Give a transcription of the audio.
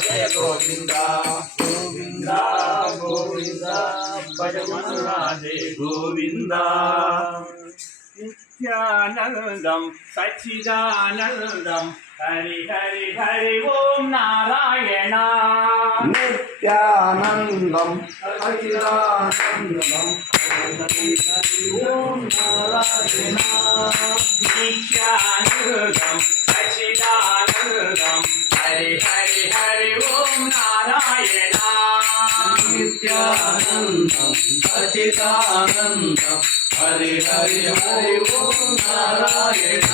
जय गोविंद गोविंद गोविंद भज मन राधे गोविंद नित्यानंदम सच्चिदानंदम हरि हरि हरि ओम नारायण नित्यानंदम सच्चिदानंदम हरि हरि ओम नारायण नित्यानंदम सच्चिदानंदम हरि हरि हरि ओम नारायण नित्यानंदम सच्चिदानंदम हरि हरि हरि ओम नारायण